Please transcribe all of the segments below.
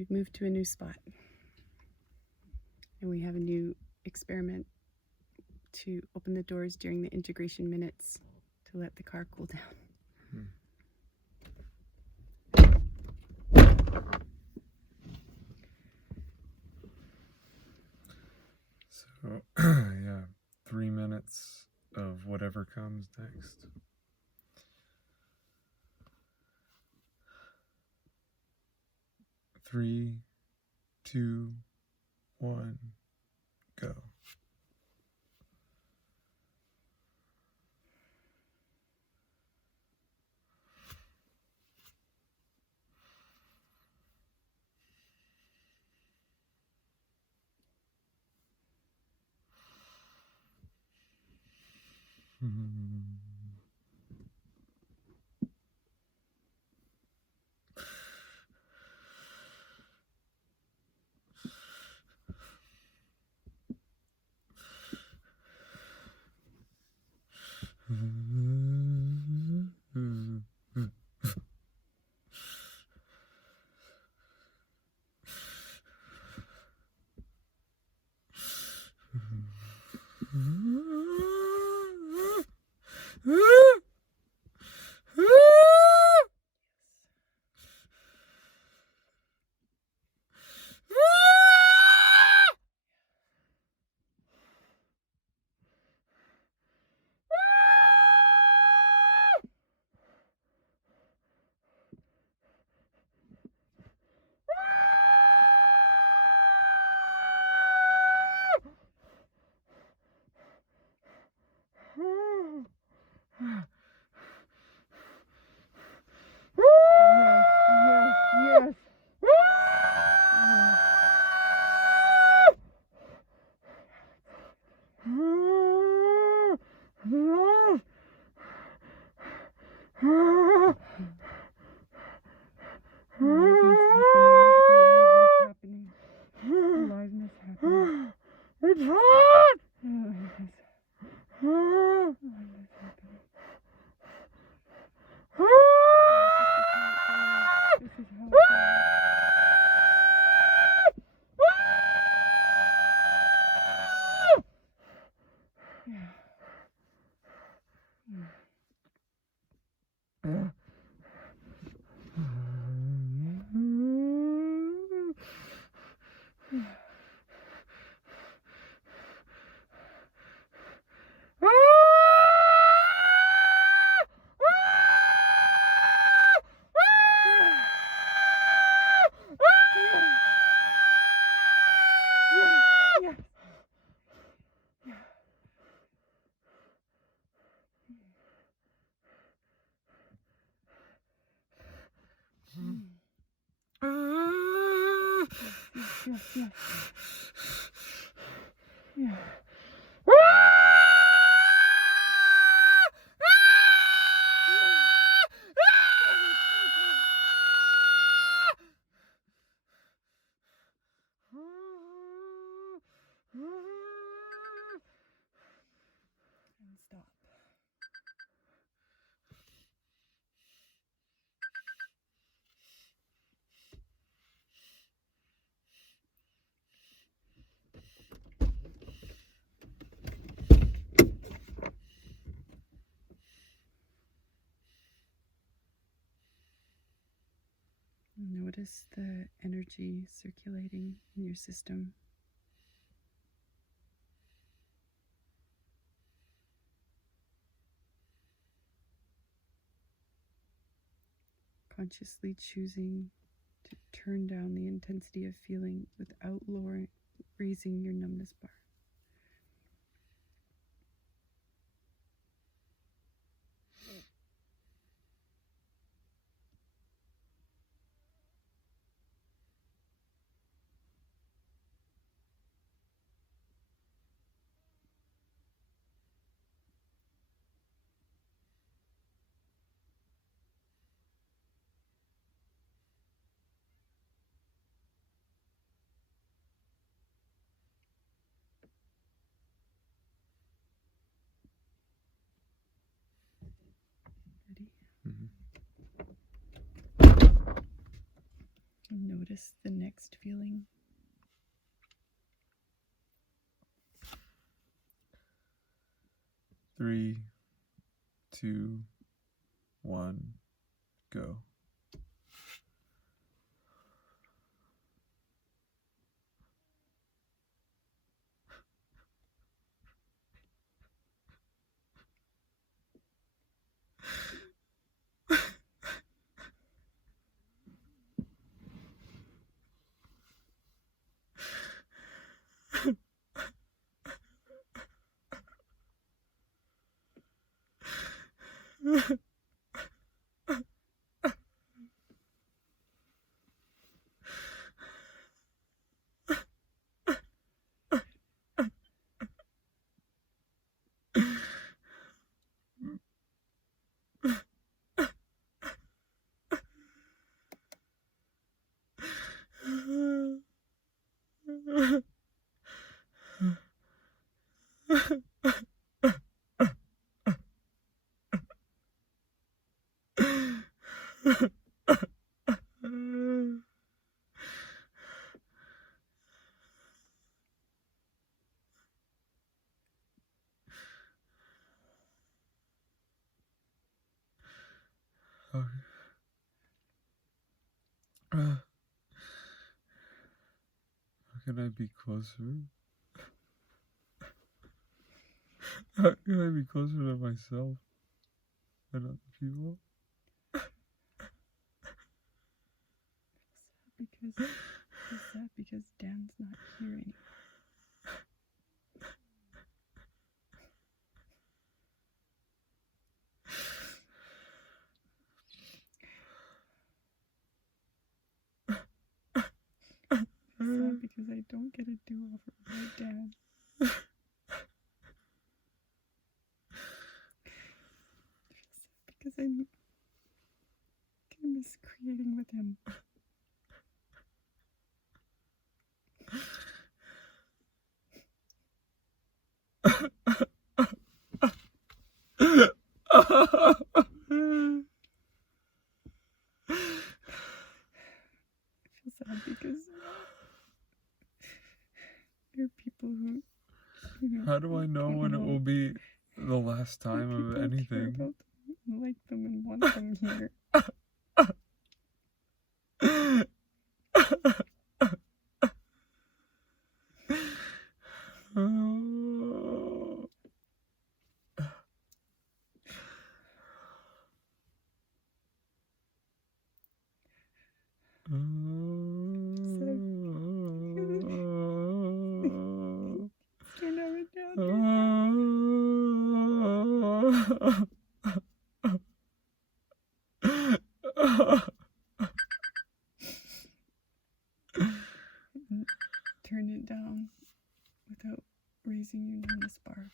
We've moved to a new spot, and we have a new experiment to open the doors during the integration minutes to let the car cool down. So, yeah, 3 minutes of whatever comes next. Three, 2, 1, go. Aliveness happening. It's hot! Aliveness happening. This is how it goes. Yeah. Yes. Yeah. And stop. Notice the energy circulating in your system. Consciously choosing to turn down the intensity of feeling without raising your numbness bar. notice the next feeling. Three, two, one, go. How can I be closer? How can I be closer to myself and other people? Because Dan's not here anymore. Sad because I don't get a do-over with my dad. Because I'm gonna miss creating with him. I feel sad because there are people who, How do I know when it will be the last time of care anything? about them, and like them, and want them here. Turned out it turn it down without raising your numbness bar.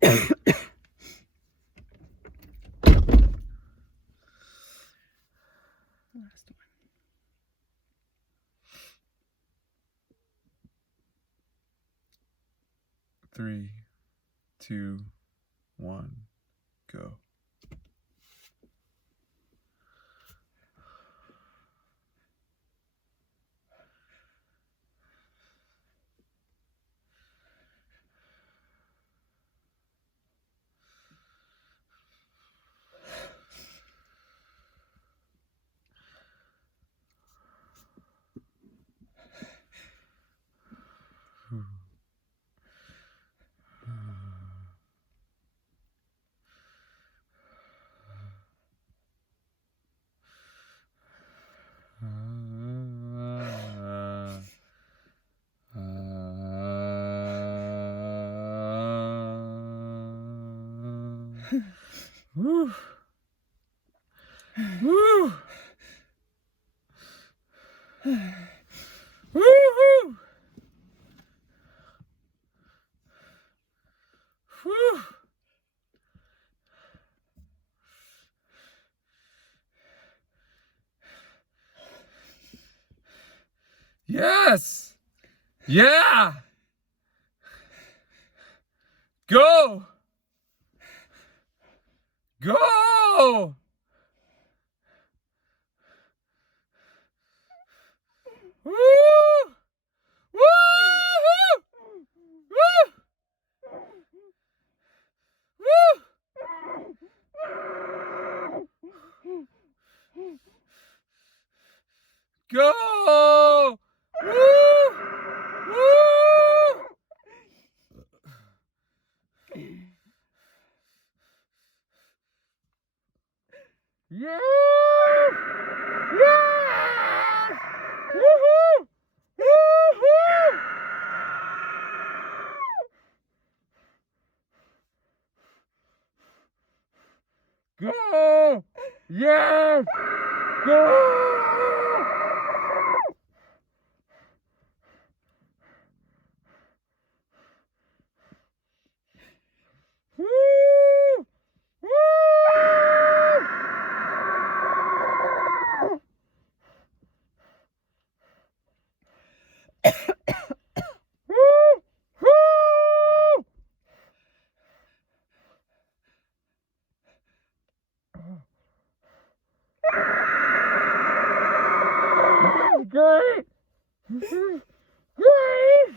Last one. 3, 2, 1, go. Woo. Woo. Woo-hoo. Woo. Yes. Yeah. Go. Go. Woo. Woo. Woo. Woo. Go. Woo. Woo. Yeah. Yeah. Woohoo. Woohoo. Go. Yes. Go. Woo. Woo. Woo. Woo. Great. Great.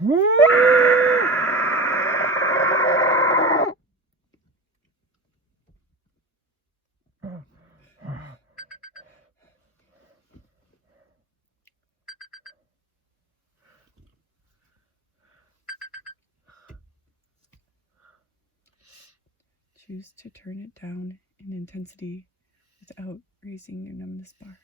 Woo. Choose to turn it down in intensity without raising your numbness bar.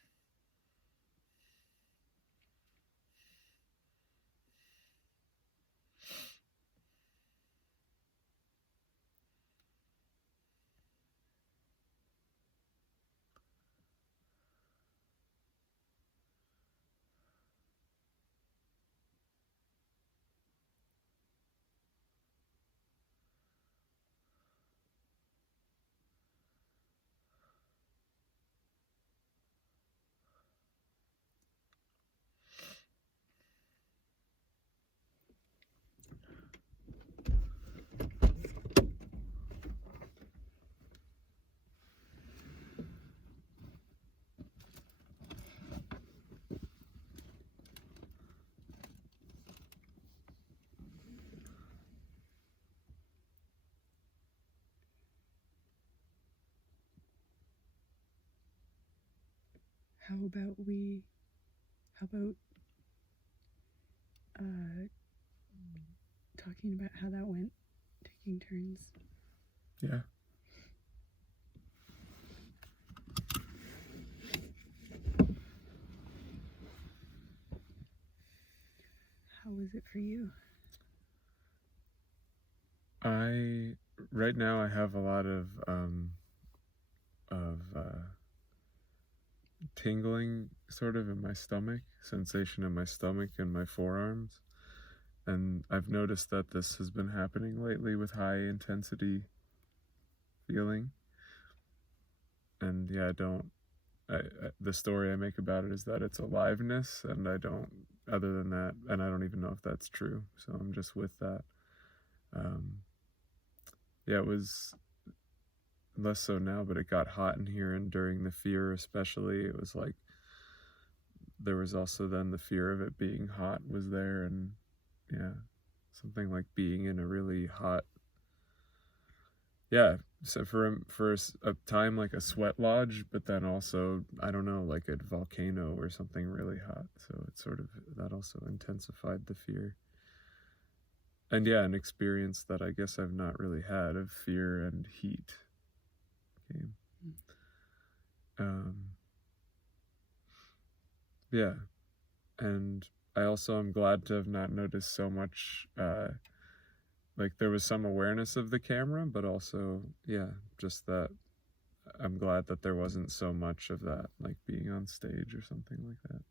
How about talking about how that went, taking turns? Yeah. How was it for you? Right now I have a lot of tingling sort of in my stomach, sensation in my stomach and my forearms. And I've noticed that this has been happening lately with high intensity feeling. And yeah, the story I make about it is that it's aliveness, and other than that, and I don't even know if that's true. So I'm just with that. Yeah, it was less so now, but it got hot in here, and during the fear especially, it was like there was also then the fear of it being hot was there, and yeah, something like being in a really hot, yeah, so for a time like a sweat lodge, but then also, I don't know, like a volcano or something really hot. So it's sort of, that also intensified the fear. And yeah, an experience that I guess I've not really had of fear and heat came. Um, yeah, and I also am glad to have not noticed so much. Like there was some awareness of the camera, but also, yeah, just that I'm glad that there wasn't so much of that, like being on stage or something like that.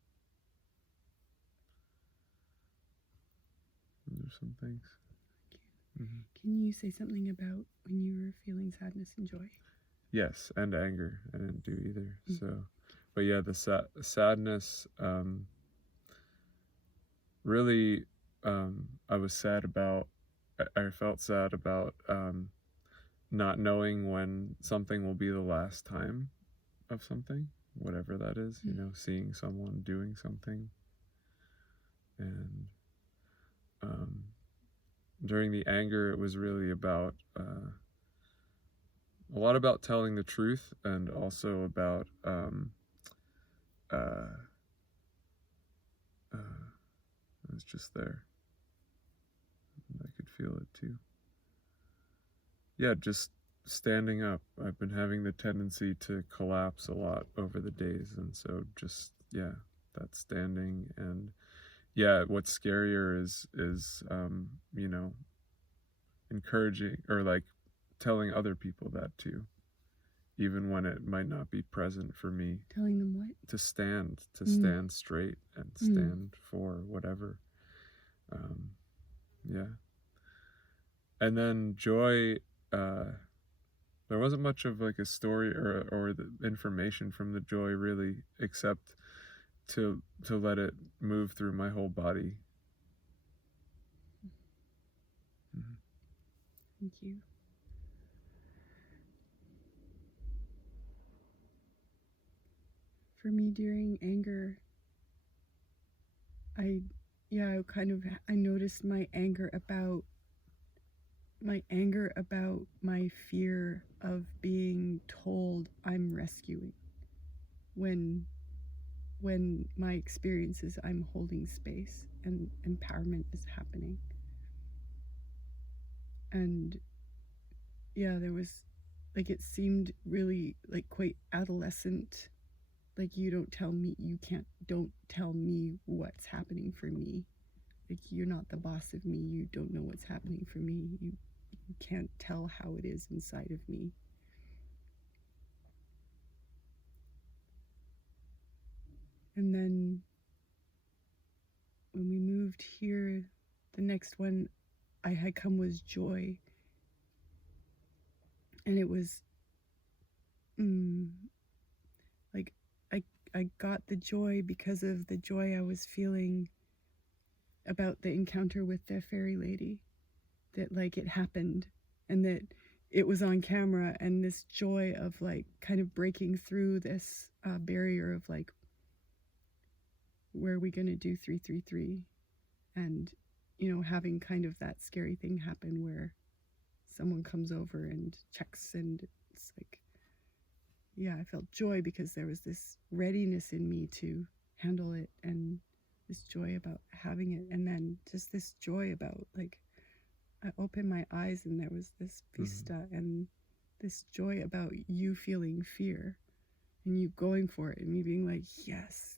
There's some things. Can you say something about when you were feeling sadness and joy? Yes, and anger. I didn't do either. So, but yeah, the sadness. Really, I was sad about. I felt sad about not knowing when something will be the last time of something, whatever that is. You know, seeing someone doing something, and during the anger, it was really about a lot about telling the truth, and also about it was just there. I could feel it too. Yeah, just standing up. I've been having the tendency to collapse a lot over the days, and so just, yeah, that standing. And yeah, what's scarier is you know, encouraging or like telling other people that too, even when it might not be present for me. Telling them what? To stand straight and stand for whatever. Yeah. And then joy, there wasn't much of like a story or the information from the joy really, except to let it move through my whole body. Thank you. For me, during anger, I noticed my anger about my fear of being told I'm rescuing, when my experience is I'm holding space and empowerment is happening. And yeah, there was like, it seemed really like quite adolescent, like you don't tell me what's happening for me, like you're not the boss of me, you don't know what's happening for me, you can't tell how it is inside of me. And then when we moved here, the next one I had come was joy. And it was like I got the joy because of the joy I was feeling about the encounter with the fairy lady, that like it happened and that it was on camera, and this joy of like kind of breaking through this barrier of like, where are we going to do 333, and you know, having kind of that scary thing happen where someone comes over and checks, and it's like, yeah, I felt joy because there was this readiness in me to handle it, and this joy about having it, and then just this joy about like, I opened my eyes and there was this vista and this joy about you feeling fear and you going for it and me being like, yes,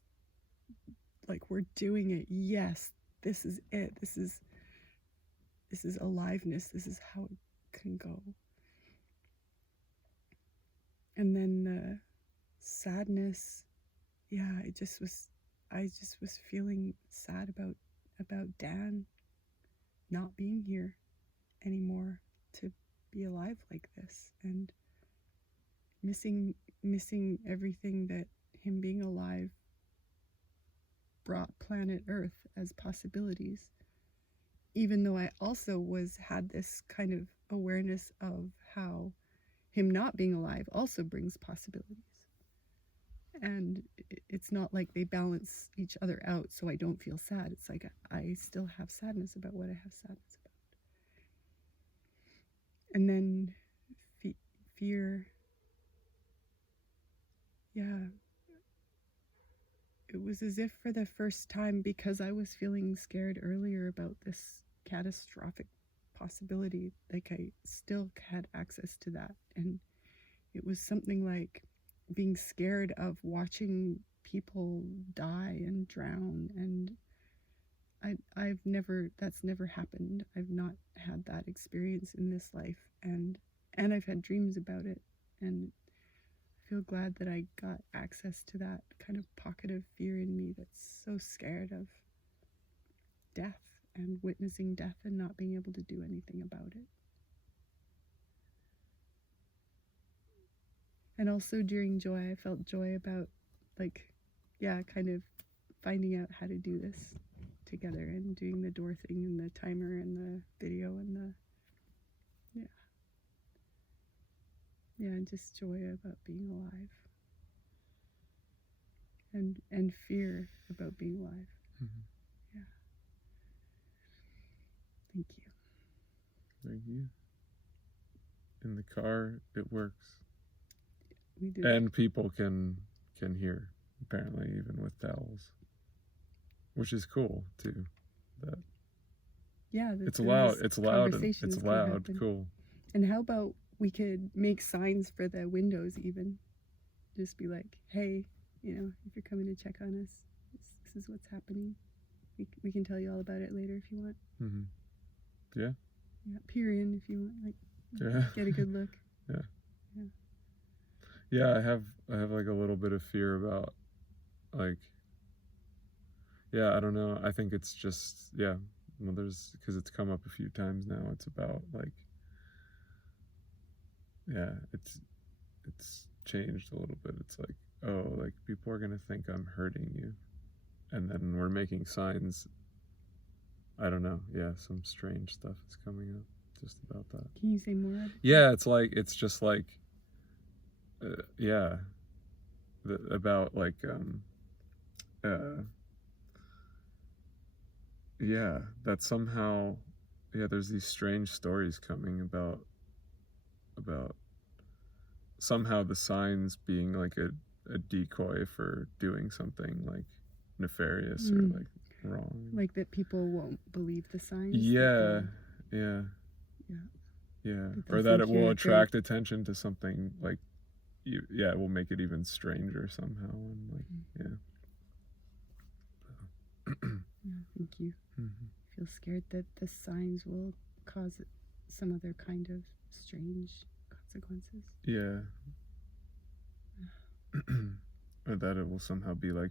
like we're doing it, yes, this is it, this is aliveness, this is how it can go. And then the sadness, yeah, I just was feeling sad about Dan not being here anymore to be alive like this, and missing everything that him being alive brought planet Earth as possibilities, even though I also had this kind of awareness of how him not being alive also brings possibilities. And it's not like they balance each other out, so I don't feel sad. It's like I still have sadness about what I have sadness about. And then fear, yeah, it was as if for the first time, because I was feeling scared earlier about this catastrophic possibility, like I still had access to that. And it was something like being scared of watching people die and drown, and that's never happened. I've not had that experience in this life, and I've had dreams about it, and I feel glad that I got access to that kind of pocket of fear in me that's so scared of death and witnessing death and not being able to do anything about it. And also during joy, I felt joy about, like, yeah, kind of finding out how to do this together and doing the door thing and the timer and the video and the, and just joy about being alive. And fear about being alive. Mhm. Yeah. Thank you. Thank you. In the car, it works. We did. And people can hear, apparently, even with towels, which is cool too. That Yeah, it's loud. It's loud. And conversations it's can loud. happen. Cool. And how about we could make signs for the windows even? Just be like, hey, you know, if you're coming to check on us, this is what's happening. We can tell you all about it later if you want. Mm-hmm. Yeah. Yeah, peer in if you want, like, Yeah. get a good look. Yeah, I have like a little bit of fear about, like, yeah, I don't know. I think it's just, yeah, well, because it's come up a few times now. It's about, like, yeah, it's changed a little bit. It's like, oh, like, people are gonna think I'm hurting you, and then we're making signs. I don't know. Yeah, some strange stuff is coming up just about that. Can you say more? Yeah, it's just like, yeah, about, like, yeah, that somehow, yeah, there's these strange stories coming about somehow the signs being like a decoy for doing something like nefarious or like wrong. Like that people won't believe the signs? Yeah, Yeah. Or that it will attract attention to something, like, yeah, it will make it even stranger somehow, and, like, yeah. Yeah, thank you. Mm-hmm. I feel scared that the signs will cause some other kind of strange consequences. Yeah. Or that it will somehow be like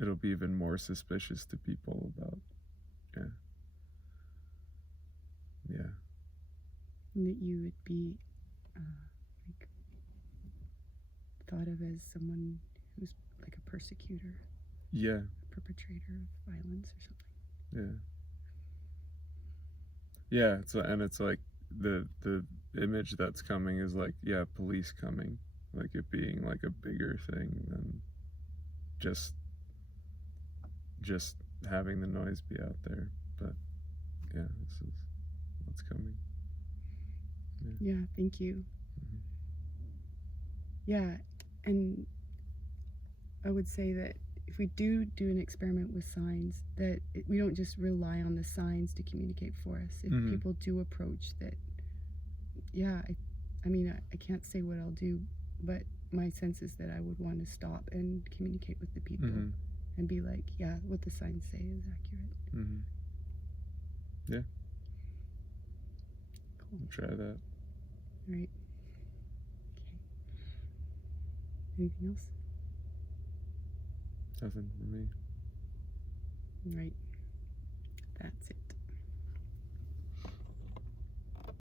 it'll be even more suspicious to people about, yeah. And that you would be like thought of as someone who's like a persecutor. Yeah. A perpetrator of violence or something. Yeah. It's like the image that's coming is like, yeah, police coming, like it being like a bigger thing than just having the noise be out there. But yeah, this is what's coming. Yeah, thank you. Mm-hmm. Yeah, and I would say that if we do an experiment with signs, that we don't just rely on the signs to communicate for us. If people do approach that, yeah, I mean, I can't say what I'll do, but my sense is that I would want to stop and communicate with the people and be like, yeah, what the signs say is accurate. Yeah. Cool. We'll try that. Right. Okay. Anything else? Nothing for me. Right. That's it.